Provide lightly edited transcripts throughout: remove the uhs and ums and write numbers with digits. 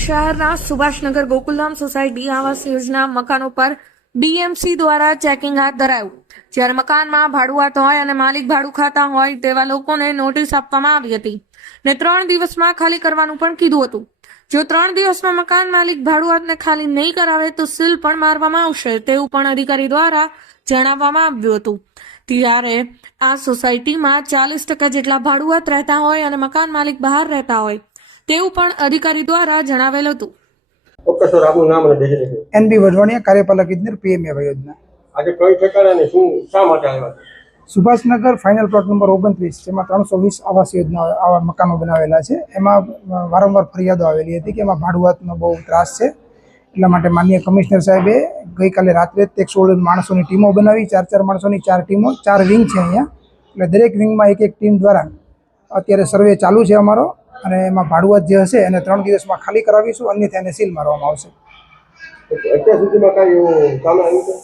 શહેરના સુભાષનગર ગોકુલધામ સોસાયટી આવાસ યોજના મકાનો પર બીએમસી દ્વારા ચેકિંગ હાથ ધરાયું, જ્યારે મકાનમાં ભાડુઆત હોય અને માલિક ભાડું ખાતા હોય તેવા લોકોને નોટિસ આપવામાં આવી હતી ને 3 દિવસમાં ખાલી કરવાનું પણ કીધું હતું। જો 3 દિવસમાં મકાન માલિક ભાડુઆતને ખાલી નહીં કરાવે તો સીલ પણ મારવામાં આવશે તેવું પણ અધિકારી દ્વારા જણાવવામાં આવ્યું હતું। ત્યારે આ સોસાયટીમાં 40% જેટલા ભાડુઆત રહેતા હોય અને મકાન માલિક બહાર રહેતા હોય તેવું પણ અધિકારી દ્વારા જણાવેલ હતું। એનબી વઢવાણિયા, કાર્યપાલક ઇજનેર, પીએમએ યોજના। આજે કઈ ઠેકાણે ને શું શા માટે આવ્યા છે? સુભાષનગર ફાઇનલ પ્લોટ નંબર 29 જેમાં 320 આવાસ યોજના આવા મકાનો બનાવેલા છે। એમાં વારંવાર ફરિયાદો આવેલી હતી કે એમાં ભાડુઆતનો બહુ ત્રાસ છે, એટલા માટે માનનીય કમિશનર સાહેબે ગઈકાલે રાત્રે 116 માણસોની ટીમો બનાવી, 4 માણસોની 4 ટીમો, 4 વિંગ છે અહીંયા, એટલે દરેક વિંગમાં એક ટીમ દ્વારા અત્યારે સર્વે ચાલુ છે અમારો, અને એમાં ભાડુઆત જે હશે એને 3 દિવસમાં ખાલી કરાવીશું, અન્યથા એને સીલ મારવામાં આવશે। અત્યાર સુધીમાં કઈ એવું સામે આવ્યું છે?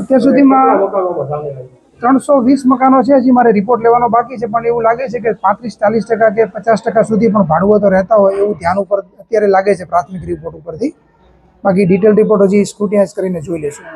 અત્યાર સુધીમાં મકાનોમાં સામે આવ્યું? 320 મકાનો છે, હજી મારે રિપોર્ટ લેવાનો બાકી છે, પણ એવું લાગે છે કે 35-40% કે 50% સુધી પણ ભાડુઆતો રહેતા હોય એવું ધ્યાન ઉપર અત્યારે લાગે છે પ્રાથમિક રિપોર્ટ ઉપરથી। બાકી ડિટેલ રિપોર્ટ હજી સ્ક્રુટિનાઇઝ કરીને જોઈ લઈશું।